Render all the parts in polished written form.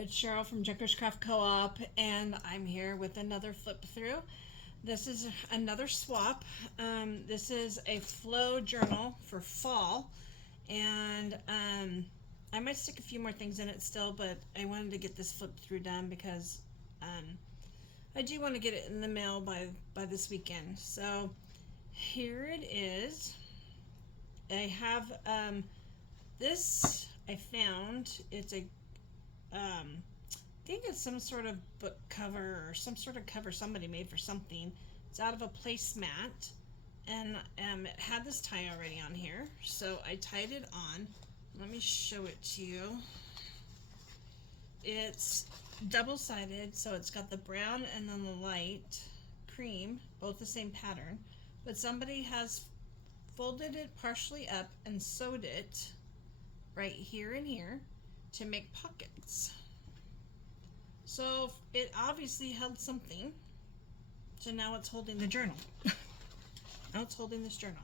It's Cheryl from Junker's Craft Co-op, and I'm here with another flip through. This is another swap. This is a flow journal for fall, and I might stick a few more things in it still, but I wanted to get this flip through done because I do want to get it in the mail by this weekend. So here it is. I have this. I found it's a I think it's some sort of book cover or some sort of cover somebody made for something. It's out of a placemat, and it had this tie already on here, so I tied it on. Let me show it to you. It's double-sided, so it's got the brown and then the light cream, both the same pattern, but somebody has folded it partially up and sewed it right here and here to make pockets. So it obviously held something. So now it's holding the journal. Now it's holding this journal.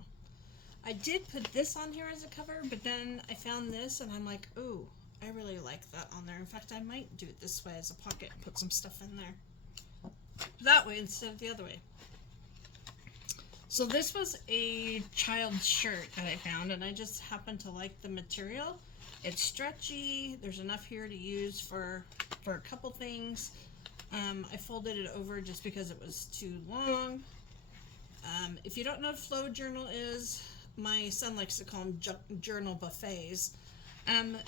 I did put this on here as a cover, but then I found this and I'm like, ooh, I really like that on there. In fact, I might do it this way as a pocket and put some stuff in there. That way instead of the other way. So this was a child's shirt that I found, and I just happened to like the material. It's stretchy. There's enough here to use for a couple things. I folded it over just because it was too long. If you don't know what flow journal is, my son likes to call them journal buffets.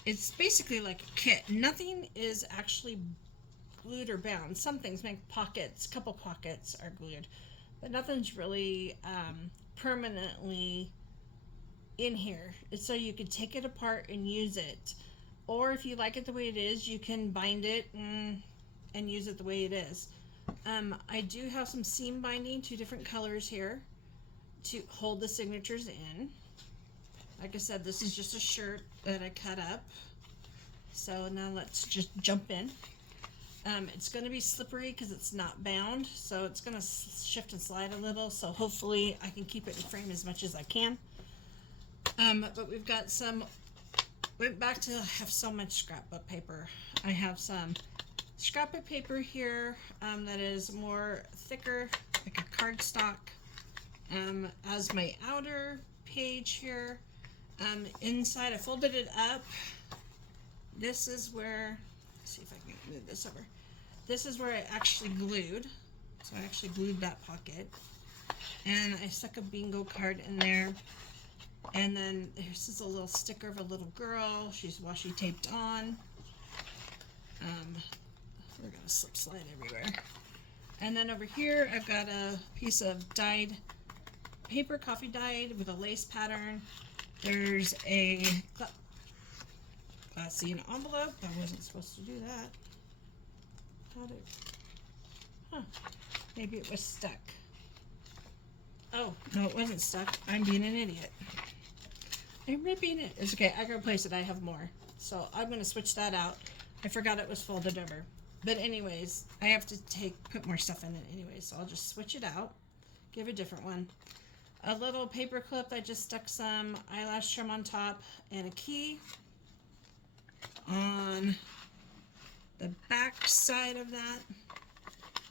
It's basically like a kit. Nothing is actually glued or bound. Some things make pockets, a couple pockets are glued, but nothing's really permanently in here. It's so you could take it apart and use it, or if you like it the way it is, you can bind it and use it the way it is. I do have some seam binding, 2 different colors here to hold the signatures in. Like I said, this is just a shirt that I cut up. So now let's just jump in. It's going to be slippery because it's not bound, so it's going to shift and slide a little, so hopefully I can keep it in frame as much as I can. But we've got some, went back to have so much scrapbook paper. I have some scrapbook paper here that is more thicker, like a cardstock, as my outer page here. Inside, I folded it up. This is where, let's see if I can move this over. This is where I actually glued. So I actually glued that pocket. And I stuck a bingo card in there. And then this is a little sticker of a little girl. She's washi taped on. We're gonna slip slide everywhere. And then over here I've got a piece of dyed paper, coffee dyed with a lace pattern. There's a glassine envelope. I wasn't supposed to do that. Maybe it was stuck. Oh, no, it wasn't stuck. I'm being an idiot. I'm ripping it. It's okay. I can replace it. I have more. So I'm going to switch that out. I forgot it was folded over. But anyways, I have to put more stuff in it anyways. So I'll just switch it out. Give a different one. A little paper clip. I just stuck some eyelash trim on top and a key. On the back side of that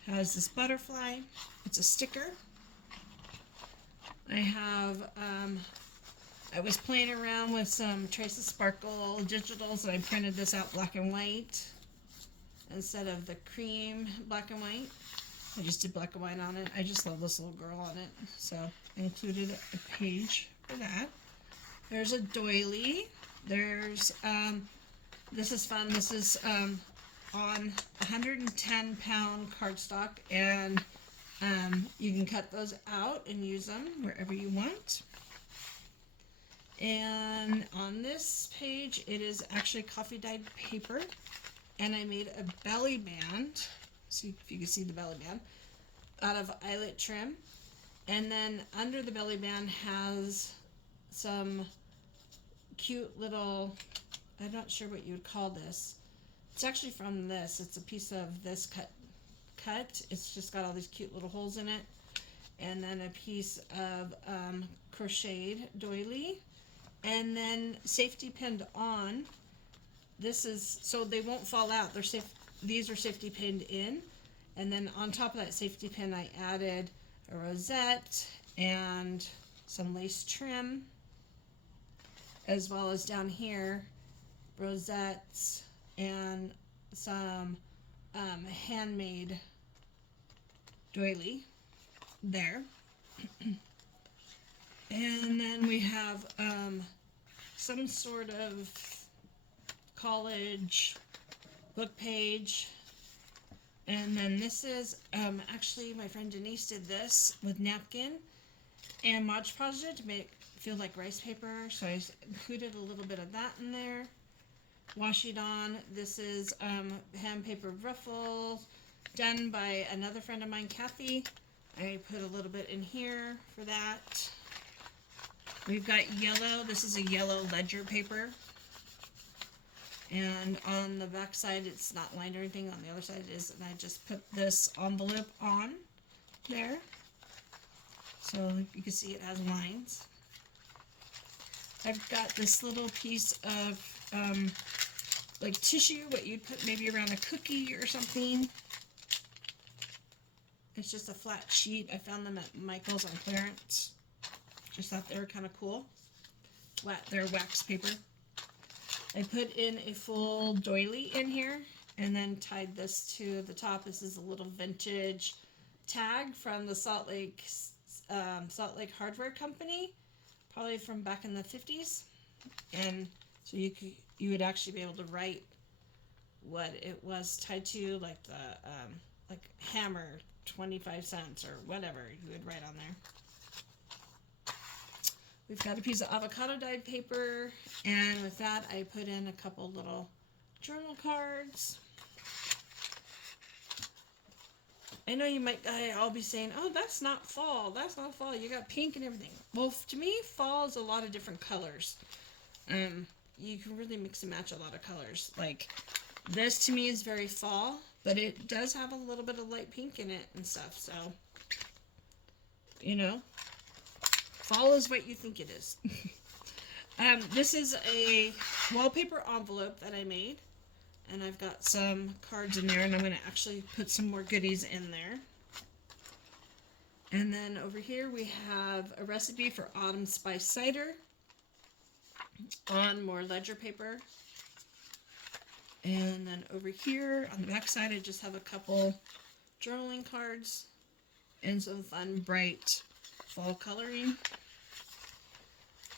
has this butterfly. It's a sticker. I have, I was playing around with some Traces Sparkle digitals, and I printed this out black and white instead of the cream black and white. I just did black and white on it. I just love this little girl on it, so I included a page for that. There's a doily. There's, this is fun. This is on 110-pound cardstock, and you can cut those out and use them wherever you want. And on this page, it is actually coffee dyed paper, and I made a belly band. See if you can see the belly band out of eyelet trim, and then under the belly band has some cute little, I'm not sure what you would call this. It's actually from this. It's a piece of this cut. It's just got all these cute little holes in it, and then a piece of crocheted doily, and then safety pinned on this is, so they won't fall out. They're safe. These are safety pinned in. And then on top of that safety pin, I added a rosette and some lace trim, as well as down here, rosettes and some handmade doily there. And then we have some sort of college book page. And then this is, actually my friend Denise did this with napkin and Mod Podge it to make feel like rice paper. So I included a little bit of that in there. Washi on. This is hand paper ruffle done by another friend of mine, Kathy. I put a little bit in here for that. We've got yellow. This is a yellow ledger paper. And on the back side, it's not lined or anything. On the other side it is. And I just put this envelope on there. So you can see it has lines. I've got this little piece of like tissue, what you'd put maybe around a cookie or something. It's just a flat sheet. I found them at Michael's on clearance. Just thought they were kind of cool. They're wax paper. I put in a full doily in here and then tied this to the top. This is a little vintage tag from the Salt Lake Hardware Company, probably from back in the 50s. And so you would actually be able to write what it was tied to, like the like hammer, 25 cents or whatever you would write on there. We've got a piece of avocado dyed paper, and with that I put in a couple little journal cards. I know you might all be saying, oh, that's not fall, that's not fall, you got pink and everything. Well, to me, fall is a lot of different colors. You can really mix and match a lot of colors. Like, this to me is very fall, but it does have a little bit of light pink in it and stuff, so, you know. Fall is what you think it is. This is a wallpaper envelope that I made. And I've got some cards in there. And I'm going to actually put some more goodies in there. And then over here we have a recipe for autumn spice cider. On more ledger paper. And then over here on the back side I just have a couple journaling cards. And some fun bright fall coloring.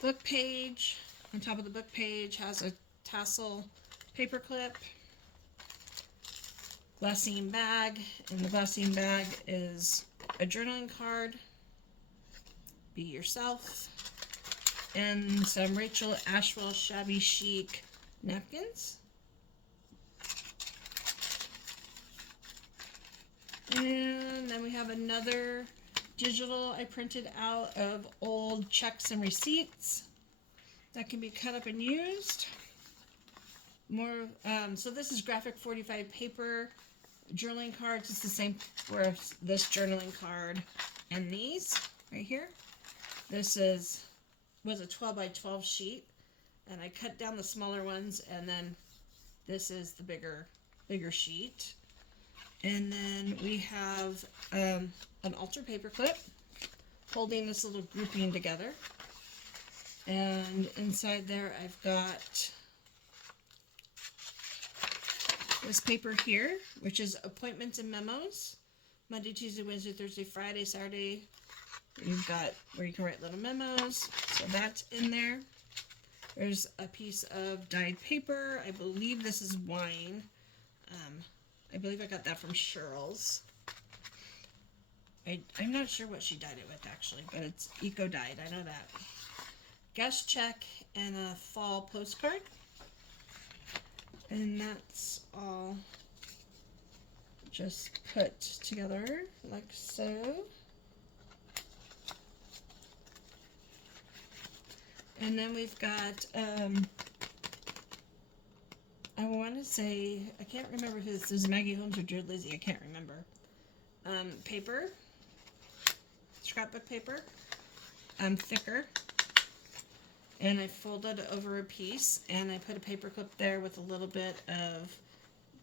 Book page. On top of the book page has a tassel paper clip. Glassine bag. In the glassine bag is a journaling card. Be yourself. And some Rachel Ashwell Shabby Chic napkins. And then we have another digital I printed out of old checks and receipts that can be cut up and used. More, so this is graphic 45 paper journaling cards. It's the same for this journaling card and these right here. This was a 12 by 12 sheet, and I cut down the smaller ones, and then this is the bigger sheet. And then we have an altar paper clip holding this little grouping together. And inside there I've got this paper here, which is appointments and memos. Monday, Tuesday, Wednesday, Thursday, Friday, Saturday. You've got where you can write little memos. So that's in there. There's a piece of dyed paper. I believe this is wine. I believe I got that from Cheryl's. I'm not sure what she dyed it with, actually, but it's eco-dyed. I know that. Guest check and a fall postcard. And that's all just put together like so. And then we've got, I want to say, I can't remember if this is Maggie Holmes or Drew Lizzie, I can't remember. Paper, scrapbook paper, thicker. and I folded over a piece, and I put a paper clip there with a little bit of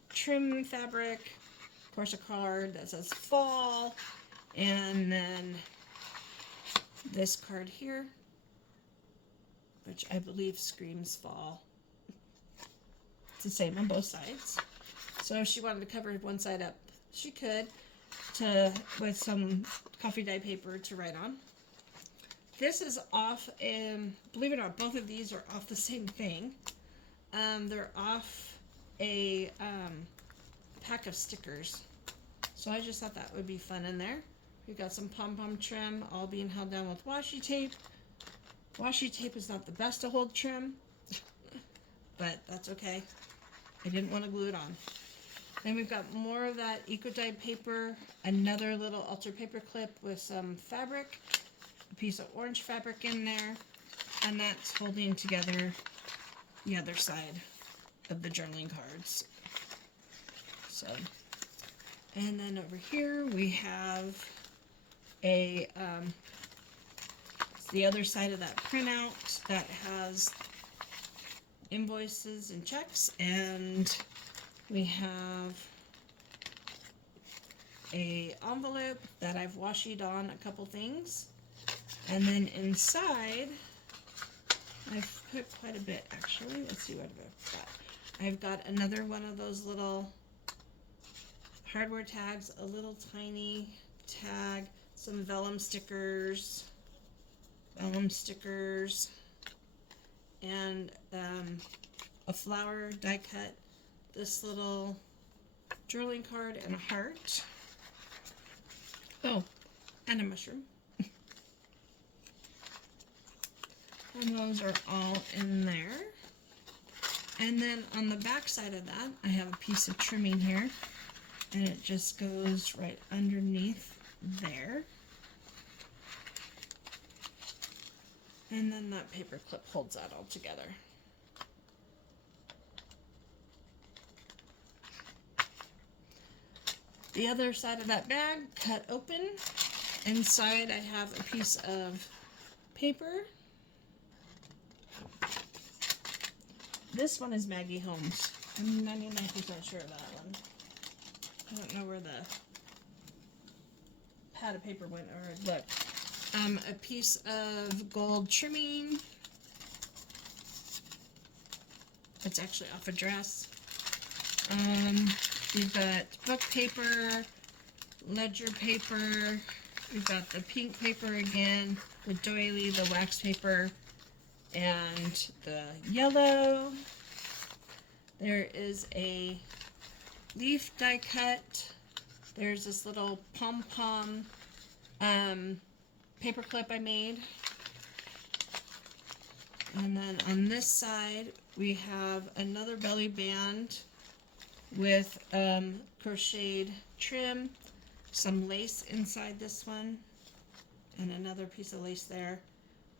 trim fabric, of course a card that says fall, and then this card here, which I believe screams fall. It's the same on both sides. So if she wanted to cover one side up, she could, with some coffee dye paper to write on. This is off, believe it or not, both of these are off the same thing. They're off a pack of stickers. So I just thought that would be fun in there. We've got some pom-pom trim, all being held down with washi tape. Washi tape is not the best to hold trim, but that's okay. I didn't want to glue it on. Then we've got more of that eco-dyed paper, another little altar paper clip with some fabric, a piece of orange fabric in there, and that's holding together the other side of the journaling cards. So, and then over here we have a the other side of that printout that has invoices and checks, and we have a envelope that I've washied on a couple things, and then inside I've put quite a bit actually. Let's see what I've got. I've got another one of those little hardware tags, a little tiny tag, some vellum stickers, and a flower die cut, this little journaling card, and a heart. Oh, and a mushroom. And those are all in there. And then on the back side of that, I have a piece of trimming here, and it just goes right underneath there. And then that paper clip holds that all together. The other side of that bag, cut open. Inside I have a piece of paper. This one is Maggie Holmes. I'm 99% sure of that one. I don't know where the pad of paper went, or look. A piece of gold trimming. It's actually off a dress. We've got book paper, ledger paper. We've got the pink paper again, the doily, the wax paper, and the yellow. There is a leaf die cut. There's this little pom-pom paper clip I made. And then on this side we have another belly band with crocheted trim, some lace inside this one, and another piece of lace there.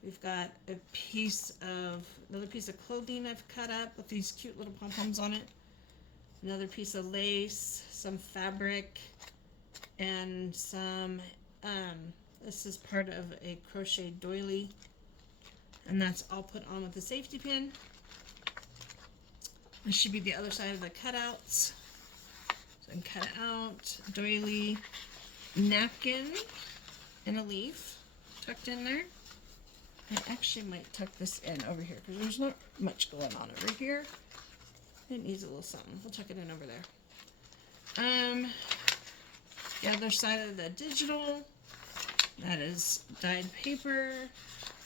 We've got another piece of clothing I've cut up with these cute little pom-poms on it, another piece of lace, some fabric, and some this is part of a crochet doily, and that's all put on with a safety pin. This should be the other side of the cutouts. So I can cut it out, doily, napkin, and a leaf tucked in there. I actually might tuck this in over here because there's not much going on over here. It needs a little something. We'll tuck it in over there. The other side of the digital, that is dyed paper.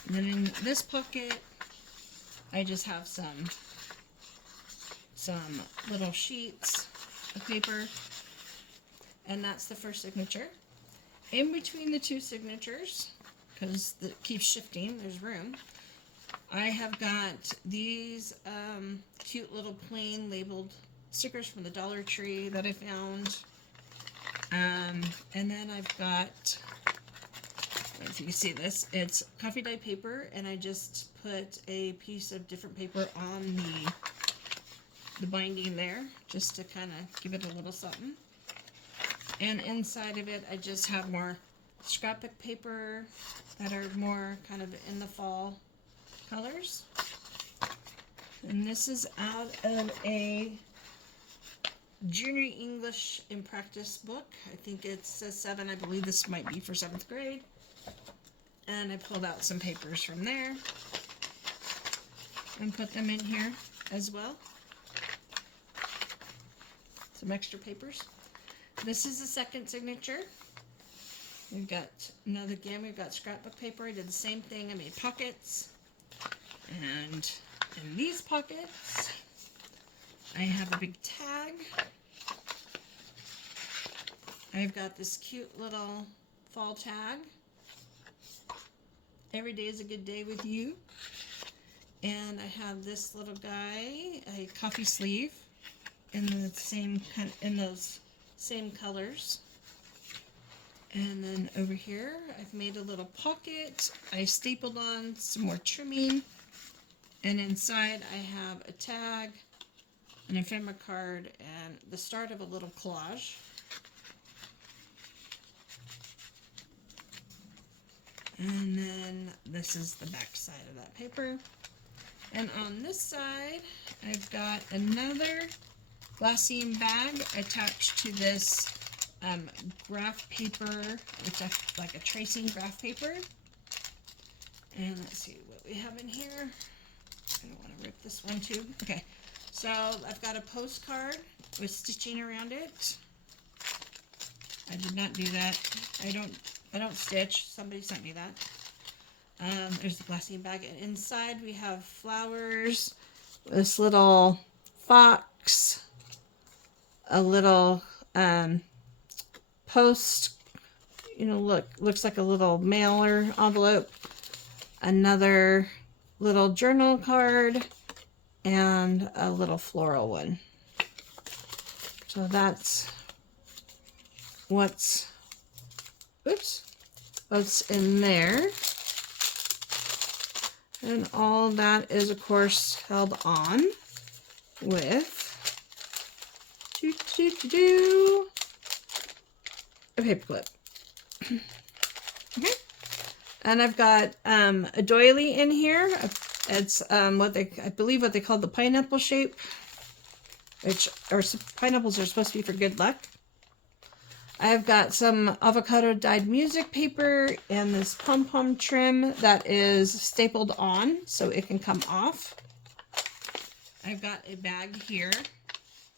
And then in this pocket, I just have some little sheets of paper, and that's the first signature. In between the two signatures, because it keeps shifting, there's room, I have got these cute little plain labeled stickers from the Dollar Tree that I found. And then I've got, if you can see this, it's coffee dye paper, and I just put a piece of different paper on the binding there, just to kind of give it a little something. And inside of it, I just have more scrapbook paper that are more kind of in the fall colors. And this is out of a Junior English in Practice book. I think it says 7. I believe this might be for 7th grade. And I pulled out some papers from there and put them in here as well. Some extra papers. This is the second signature. We've got another, again, we've got scrapbook paper. I did the same thing. I made pockets. And in these pockets, I have a big tag. I've got this cute little fall tag. Every day is a good day with you. And I have this little guy, a coffee sleeve, in the same kind, in those same colors. And then over here, I've made a little pocket. I stapled on some more trimming. And inside I have a tag, an ephemera card, and the start of a little collage. And then this is the back side of that paper. And on this side, I've got another glassine bag attached to this graph paper, which is like a tracing graph paper. And let's see what we have in here. I don't want to rip this one too. Okay, so I've got a postcard with stitching around it. I did not do that. I don't stitch. Somebody sent me that. There's the glassine bag, and inside we have flowers, this little fox, a little post, you know, looks like a little mailer envelope, another little journal card, and a little floral one. So that's what's in there. And all that is, of course, held on with a paper clip. Okay. And I've got a doily in here. It's I believe what they call the pineapple shape, which pineapples are supposed to be for good luck. I've got some avocado dyed music paper and this pom-pom trim that is stapled on so it can come off. I've got a bag here.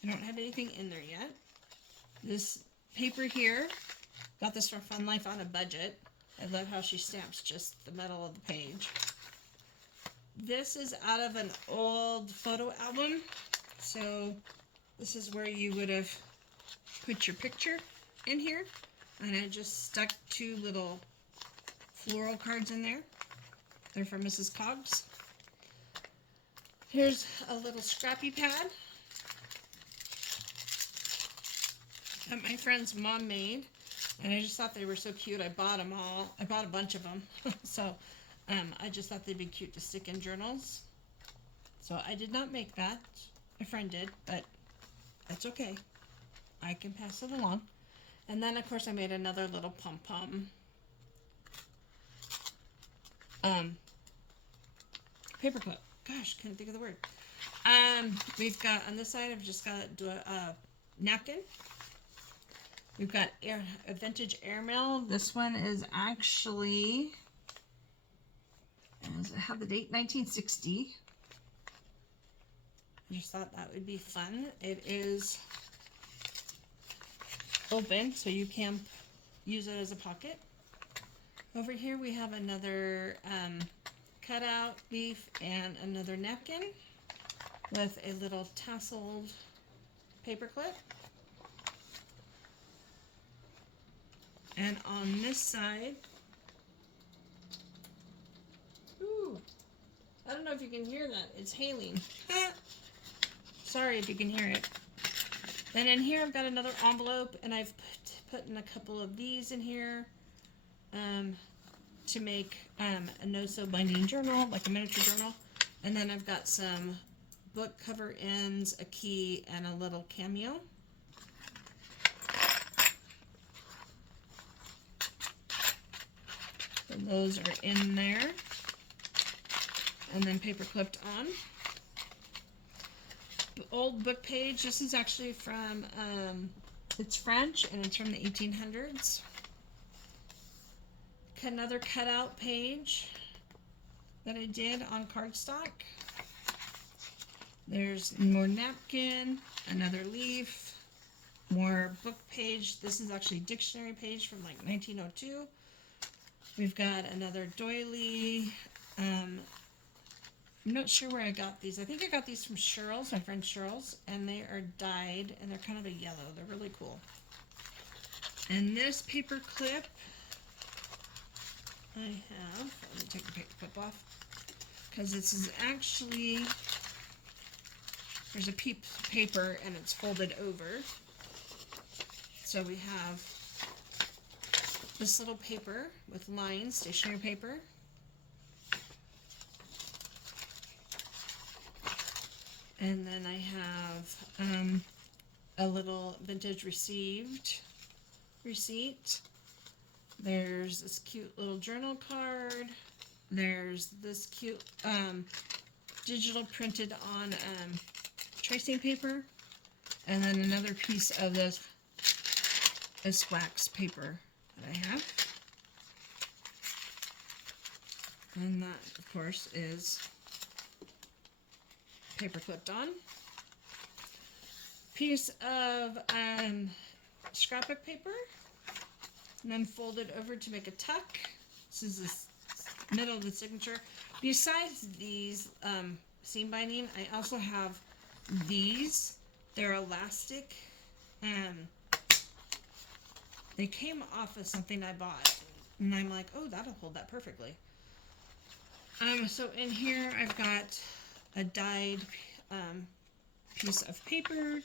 I don't have anything in there yet. This paper here, got this from Fun Life on a budget. I love how she stamps just the middle of the page. This is out of an old photo album. So this is where you would have put your picture in here. And I just stuck 2 little floral cards in there. They're from Mrs. Cogs. Here's a little scrappy pad that my friend's mom made. And I just thought they were so cute. I bought them all. I bought a bunch of them. So I just thought they'd be cute to stick in journals. So I did not make that. My friend did, but that's okay. I can pass it along. And then, of course, I made another little pom-pom paperclip. Gosh, couldn't think of the word. We've got, on this side, I've just got a napkin. We've got a vintage airmail. This one is actually, does it have the date? 1960. I just thought that would be fun. It is open, so you can use it as a pocket. Over here we have another cutout leaf and another napkin with a little tasseled paper clip. And on this side, ooh, I don't know if you can hear that. It's hailing. Sorry if you can hear it. Then in here I've got another envelope, and I've put in a couple of these in here to make a no-sew binding journal, like a miniature journal. And then I've got some book cover ends, a key, and a little cameo. So those are in there. and then paper clipped on. Old book page. This is actually from, it's French, and it's from the 1800s. Another cutout page that I did on cardstock. There's more napkin, another leaf, more book page. This is actually a dictionary page from like 1902. We've got another doily. I'm not sure where I got these. I think I got these from Cheryl's, my friend Cheryl's, and they are dyed, and they're kind of a yellow. They're really cool. And this paper clip, I have, let me take the paper clip off, because this is actually, there's a piece of paper and it's folded over. So we have this little paper with lines, stationery paper. And then I have a little vintage receipt. There's this cute little journal card. There's this cute digital printed on tracing paper. And then another piece of this wax paper that I have. And that, of course, is paper clipped on. Piece of scrapbook paper. And then folded over to make a tuck. This is the middle of the signature. Besides these seam binding, I also have these. They're elastic. They came off of something I bought. And I'm like, oh, that'll hold that perfectly. So in here I've got a dyed piece of paper.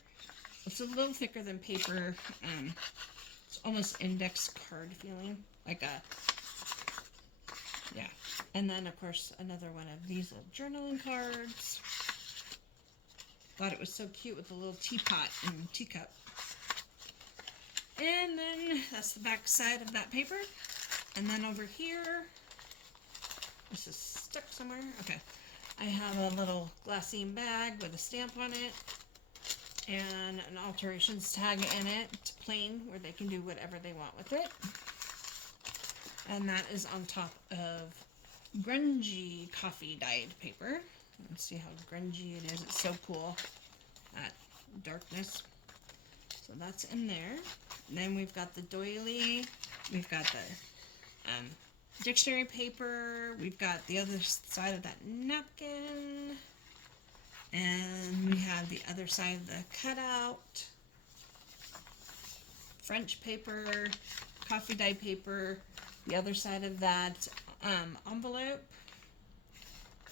It's a little thicker than paper. It's almost index card feeling, like a, yeah. And then of course another one of these little journaling cards. Thought it was so cute with the little teapot and teacup. And then that's the back side of that paper. And then over here, this is stuck somewhere. Okay, I have a little glassine bag with a stamp on it and an alterations tag in it, plain, where they can do whatever they want with it. And that is on top of grungy coffee dyed paper. Let's see how grungy it is. It's so cool, that darkness. So that's in there. And then we've got the doily. We've got the dictionary paper. We've got the other side of that napkin. And we have the other side of the cutout. French paper, coffee dye paper. The other side of that envelope.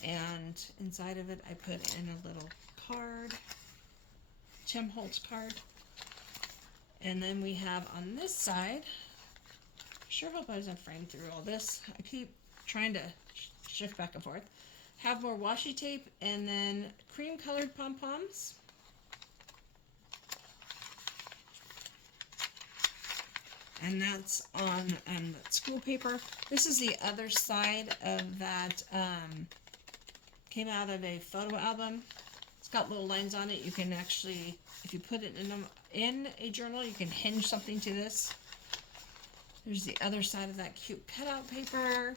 And inside of it I put in a little card. Tim Holtz card. And then we have on this side, sure hope I wasn't framed through all this. I keep trying to shift back and forth. Have more washi tape and then cream colored pom-poms. And that's on that school paper. This is the other side of that, came out of a photo album. It's got little lines on it. You can actually, if you put it in a journal, you can hinge something to this. There's the other side of that cute cutout paper.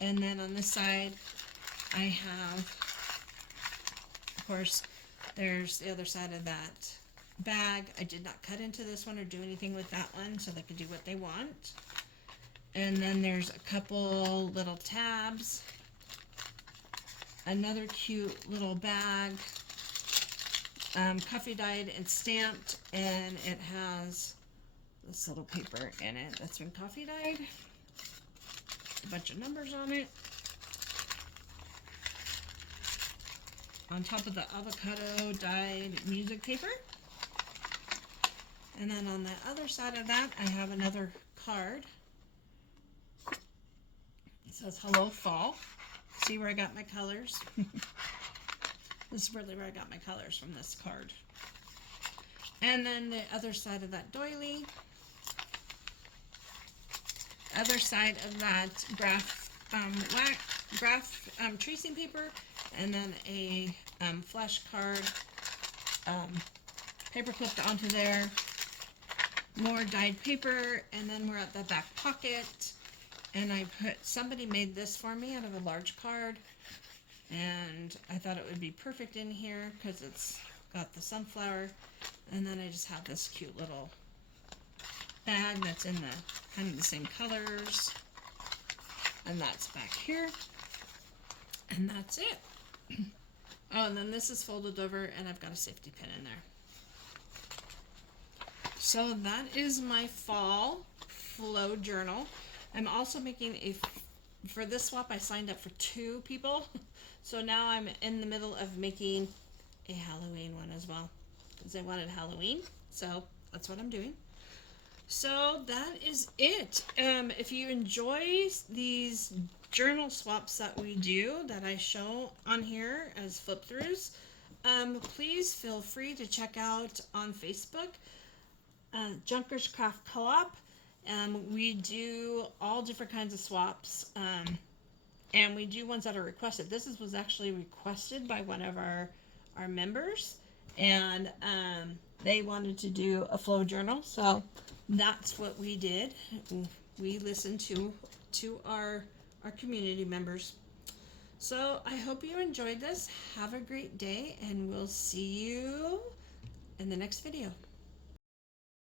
And then on this side, I have, of course, there's the other side of that bag. I did not cut into this one or do anything with that one, so they can do what they want. And then there's a couple little tabs. Another cute little bag. Coffee dyed and stamped, and it has this little paper in it that's been coffee dyed. A bunch of numbers on it. On top of the avocado dyed music paper. And then on the other side of that, I have another card. It says Hello Fall. See where I got my colors? This is really where I got my colors, from this card. And then the other side of that doily. Other side of that graph wax graph tracing paper, and then a flashcard paper clipped onto there, more dyed paper, and then we're at the back pocket. And somebody made this for me out of a large card, and I thought it would be perfect in here because it's got the sunflower. And then I just have this cute little bag that's in the kind of the same colors, and that's back here, and that's it. Oh, and then this is folded over, and I've got a safety pin in there. So that is my fall flow journal. I'm also making for this swap I signed up for 2 people. So now I'm in the middle of making a Halloween one as well, because I wanted Halloween. So that's what I'm doing. So that is it. If you enjoy these journal swaps that we do, that I show on here as flip throughs, please feel free to check out on Facebook, Junkers Craft Co-op. We do all different kinds of swaps, and we do ones that are requested. This was actually requested by one of our members, and they wanted to do a flow journal, so that's what we did. We listened to our community members. So I hope you enjoyed this. Have a great day, and we'll see you in the next video.